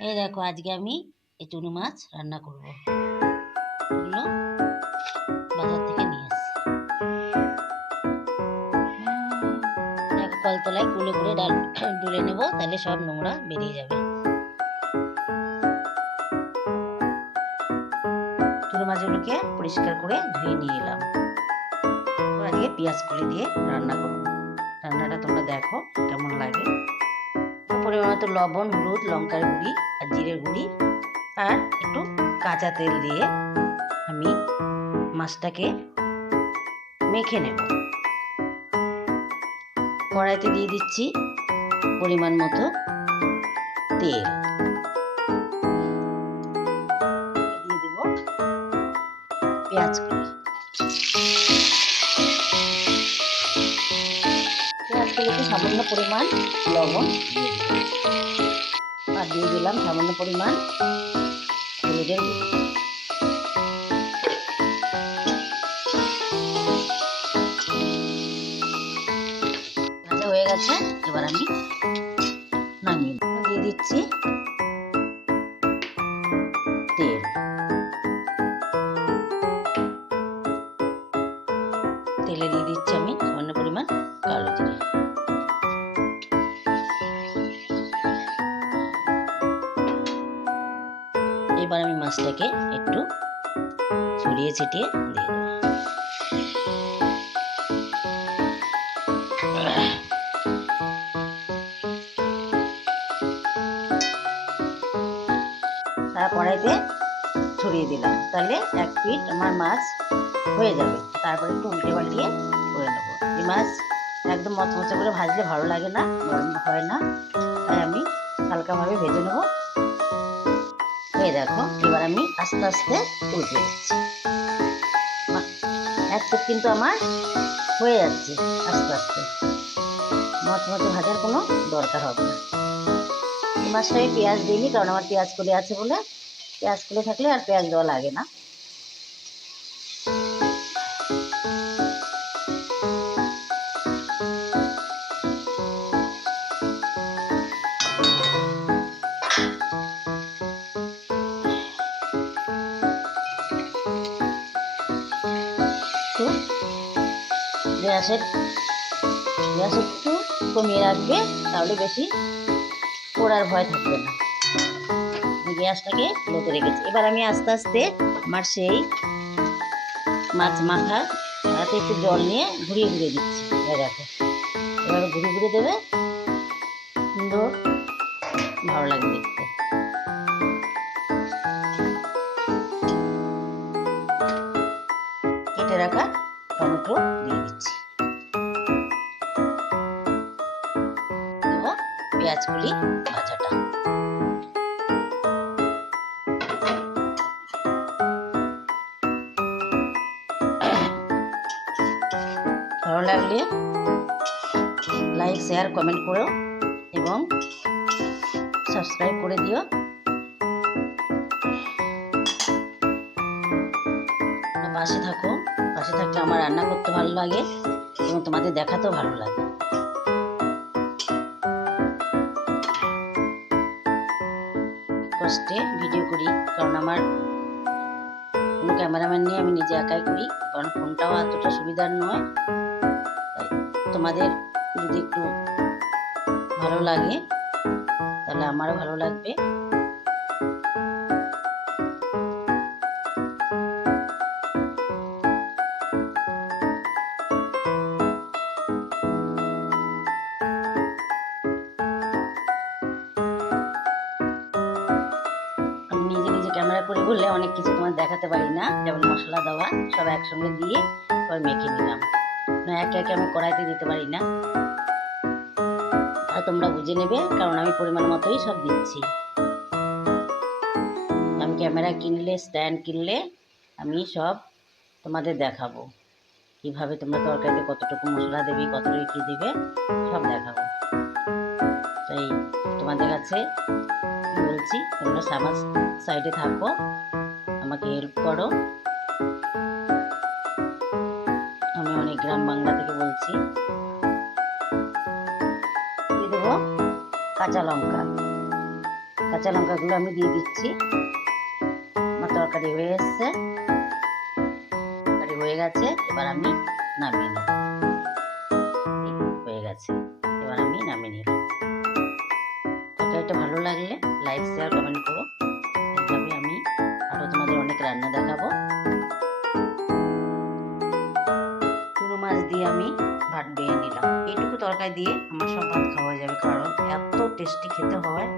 এই দেখো আজকে আমি এই চুনো মাছ রান্না করব। এগুলো বাজার থেকে নিয়ে এসেছি। দেখো কলতলায় কুলে করে ডুলে নেব, তাহলে সব নোংরা বেরিয়ে যাবে। চুনো মাছগুলোকে পরিষ্কার করে ধুয়ে নিয়ে এলাম। আজকে পেঁয়াজ কলি দিয়ে রান্না করব। রান্নাটা তোমরা দেখো কেমন লাগে। পরিমাণ মতো লবণ, হলুদ, লঙ্কার গুঁড়ি আর জিরের গুঁড়ি আর একটু কাঁচা তেল দিয়ে আমি মাছটাকে মেখে নেব। কড়াইতে দিয়ে দিচ্ছি পরিমাণ মতো তেল, দিয়ে দেব পেঁয়াজ কলি। পেঁয়াজ কলিতে সামান্য পরিমাণ লবণ দিয়ে দিলাম আর দিয়ে দিলাম সামান্য পরিমাণ হলুদের গুঁড়ি। ভাজা হয়ে গেছে, এবার আমি নামিয়ে দিয়ে দিচ্ছি তেল। তেলে দিয়ে দিচ্ছি আমি সামান্য পরিমাণ কালো জিরে। এবার আমি মাছটাকে একটু ছড়িয়ে ছিটিয়ে দিয়ে দেবো। সারা কড়াইতে ছড়িয়ে দিলাম, তাহলে এক পিঠ আমার মাছ হয়ে যাবে। তারপরে একটু উল্টে পাল্টিয়ে করে নেবো। এই মাছ একদম মচমচে করে ভাজলে ভালো লাগে না, নরম হয় না, তাই আমি হালকাভাবে ভেজে নেবো। এই দেখো এবার আমি আস্তে আস্তে উল্টে দিচ্ছি। এক পিঠ কিন্তু আমার হয়ে যাচ্ছে আস্তে আস্তে, মচমচে ভাজার কোনো দরকার হবে না। এই মাছটা আমি পেঁয়াজ দিইনি, কারণ আমার পেঁয়াজ কলি আছে বলে। পেঁয়াজ কলি থাকলে আর পেঁয়াজ দেওয়া লাগে না। গ্যাস একটু কমিয়ে রাখবে, তাহলে বেশি পোড়ার ভয় থাকবে না। গ্যাসটাকে লোতে রেখেছি। এবার আমি আস্তে আস্তে আমার সেই মাছ মাথা হাতে একটু জল নিয়ে ঘুরিয়ে ঘুরিয়ে দিচ্ছি। দেখো এবার ঘুরিয়ে ঘুরিয়ে দেবে, সুন্দর ভালো লাগে দেখতে। কেটে রাখা টমেটো দিয়ে দিচ্ছি, দেবো পেঁয়াজ কলি ভাজাটা। ভালো লাগলে লাইক, শেয়ার, কমেন্ট করো এবং সাবস্ক্রাইব করে দিও। পাশে থাকো, পাশে থাকলে আমার রান্না করতে ভালো লাগে এবং তোমাদের দেখাতেও ভালো লাগে। কষ্টে ভিডিও করি, কারণ আমার কোনো ক্যামেরাম্যান নিয়ে আমি নিজে একাই করি, কারণ ফোনটাও এতটা সুবিধার নয়। তোমাদের যদি একটু ভালো লাগে তাহলে আমারও ভালো লাগবে। আমি নিজে নিজে ক্যামেরা করে বললে অনেক কিছু তোমার দেখাতে পারি না, যেমন মশলা দেওয়া সব একসঙ্গে দিয়ে এবার মেখে নিলাম। একে একে আমি কড়াইতে দিতে পারি না, আর তোমরা বুঝে নেবে, কারণ আমি পরিমাণ মতোই সব দিচ্ছি। আমি ক্যামেরা কিনলে, স্ট্যান্ড কিনলে আমি সব তোমাদের দেখাবো, কিভাবে তোমরা তরকারিতে কতটুকু মশলা দেবে, কতটুকু কী দেবে সব দেখাবো। তাই তোমাদের কাছে বলছি, তোমরা আমার সাইডে থাকো, আমাকে হেল্প করো। আমি অনেক গ্রাম বাংলা থেকে বলছি। দিয়ে দেবো কাঁচা লঙ্কা, কাঁচা লঙ্কাগুলো আমি দিয়ে দিচ্ছি। আমার তরকারি হয়ে এসছে, তরকারি হয়ে গেছে। এবার আমি নামিয়ে নেব। হয়ে গেছে, এবার আমি নামিয়ে নিলাম। তরকারিটা ভালো লাগলে লাইক, শেয়ার, কমেন্ট করো। এইভাবে আমি আরও তোমাদের অনেক রান্না দেখাবো। চুনো মাছ দিয়ে আমি ভাত বেড়ে নিলাম। এইটুকু তরকারি দিয়ে আমার সব ভাত খাওয়া যাবে, কারণ এত টেস্টি খেতে হয়।